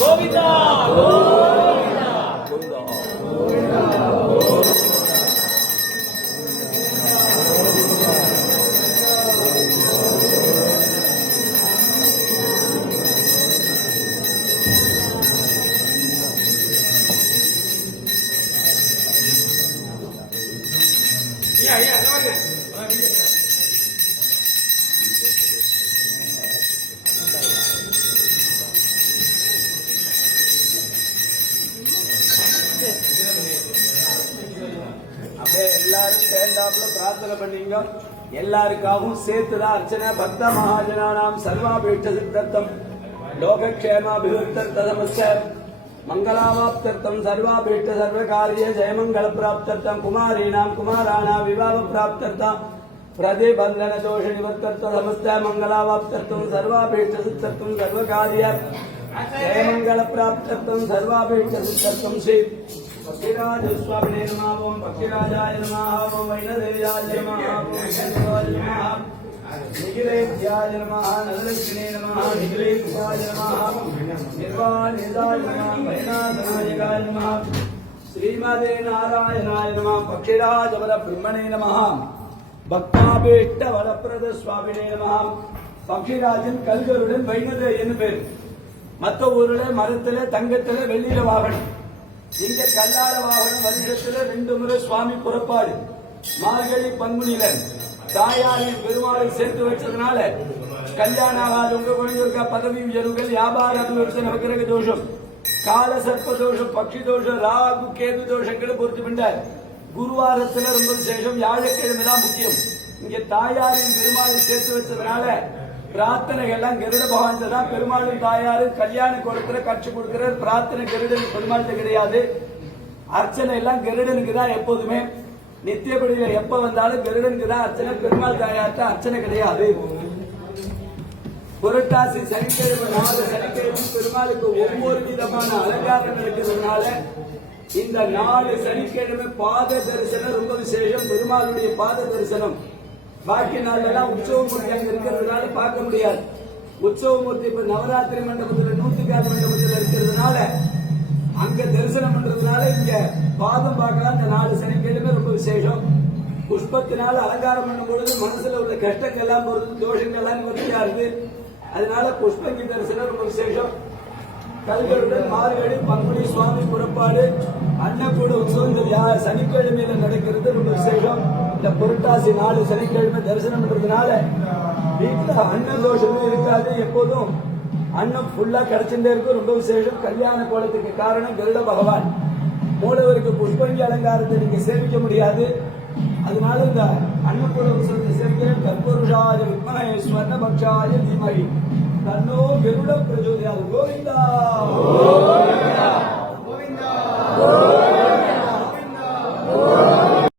கோவிந்தா எல்லாரும் சேர்ந்தாப்புல பிரார்த்தனை பண்ணீங்க. எல்லாருக்காகவும் சேர்த்துதான் அர்ச்சனை. பக்த மகாஜனானாம் சர்வாபீட்ச சித்தர்த்தம் லோகக்ஷேமாபிவர்த்தர்த்தமஸ்ய மங்களாவாப்தர்த்தம் சர்வாபீட்ச சர்வகாரிய ஜெயமங்கள பிராப்தர்த்தம் குமாரீணாம் குமாராணாம் விவாஹ பிராப்தர்த்தம் பிரதிபந்தன தோஷ நிவர்த்தர்த்த சமஸ்த மங்களாவாப்தர்த்தம் சர்வாபீட்ச சித்தர்த்தம் சர்வகாரிய ஜெயமங்கள பிராப்தர்த்தம் சர்வாபீட்ச சித்தர்த்தம் ஸ்ரீ பக்திராஜ சுவாமினே நமः. ஓம் பக்திராஜாய நமः. ஓம் வைணதேயாய நமः. ஓம் வைணவாய நமः. நிகிலேத்யாய நமः. நலலக்ஷ்மினே நமः. நிகிலேத்யாய நமः. நிர்வாணிதாய நமः. வைணாதநாயகாய நமः. ஸ்ரீமதே நாராயணாய நமः. பக்திராஜ வர பிரம்மணே நமः. பக்தாபீஷ்ட வரப்பிரத சுவாமினே நமः. பக்திராஜன் கல்கருடன் வைணதேயன்னு பேர். மற்ற ஊர்ல மரத்துல தங்கத்துல வெள்ளியில வாகனம். இங்க கல்லாட வாகனம். வருஷத்துல 2 முறை சுவாமி புறப்பாடு. மார்கழி பங்குனியில தாயாரின் பெருமாளை சேர்த்து வச்சதுனால கல்யாணம் ஆகாது. உங்க குழந்தைங்க பதவி உயர்வுகள் வியாபார அபிவிருத்தி நவகிரக தோஷம் கால சர்ப்ப தோஷம் பக்ஷி தோஷம் ராகு கேது தோஷங்களை பொறுத்து பண்ணார். குருவாரத்துல ரொம்ப விசேஷம். வியாழக்கிழமை தான் முக்கியம். இங்க தாயாரின் பெருமாளை சேர்த்து வச்சதுனால பிரார்த்தனைகள்லாம் கருட பகவான் தான். பெருமாளும் தாயாரும் கல்யாண குளத்துல கட்சி கொடுக்கிறார். பிரார்த்தனை கருடன் பெருமாள்கிட்ட கிடையாது. அர்ச்சனை எல்லாம் கருடனுக்கு தான். எப்போதுமே நித்தியபடியில எப்ப வந்தாலும் கருடனுக்கு தான் அர்ச்சனை. பெருமாள் தாயார்ட்ட அர்ச்சனை கிடையாது. புரட்டாசி சனிக்கிழமை 4 சனிக்கிழமை பெருமாளுக்கு ஒவ்வொரு விதமான அலங்காரம் நடக்கிறதுனால இந்த 4 சனிக்கிழமை பாத தரிசனம் ரொம்ப விசேஷம். பெருமாளுடைய பாத தரிசனம். பாக்கி நாளெல்லாம் உற்சவமூர்த்தி அங்க இருக்கிறதுனால பார்க்க முடியாது. உற்சவமூர்த்தி இப்ப நவராத்திரி மண்டபத்துல 100 மண்டபத்துல இருக்கிறதுனால அங்க தரிசனம் பண்றதுனால இங்க பாதம் பார்க்கலாம். இந்த 4 சனிக்கிழமை ரொம்ப விசேஷம். புஷ்பத்தினால அலங்காரம் பண்ணும் பொழுது மனசுல உள்ள கஷ்டங்கள் எல்லாம் போறது, தோஷங்கள் எல்லாம் நிவர்த்தியா இருக்கு. அதனால புஷ்பங்கி தரிசனம் ரொம்ப விசேஷம். கல்களுடன் மார்கழி பங்குனி சுவாமி புறப்பாடு அன்னக்கூட உற்சவம் சனிக்கிழமையில நடக்கிறது ரொம்ப விசேஷம். இந்த புரட்டாசி 4 சனிக்கிழமை தரிசனம் பண்றதுனால வீட்டுல அன்ன தோஷமும் இருக்காது. எப்போதும் அன்னம் ஃபுல்லா கிடைச்சுட்டே இருக்கும். ரொம்ப விசேஷம். கல்யாண கோலத்துக்கு காரணம் கருட பகவான். மூலவருக்கு புஷ்பங்கி அலங்காரத்தை நீங்க சேவிக்க முடியாது. அதனால இந்த அன்னக்கூட உற்சவத்தை சேவிக்க கற்பூருஷாய வித்மஹே ஸ்வர்ணபக்ஷாய தீமஹி தன்னோ கருட பிரச்சோதயாத். கோவிந்தா.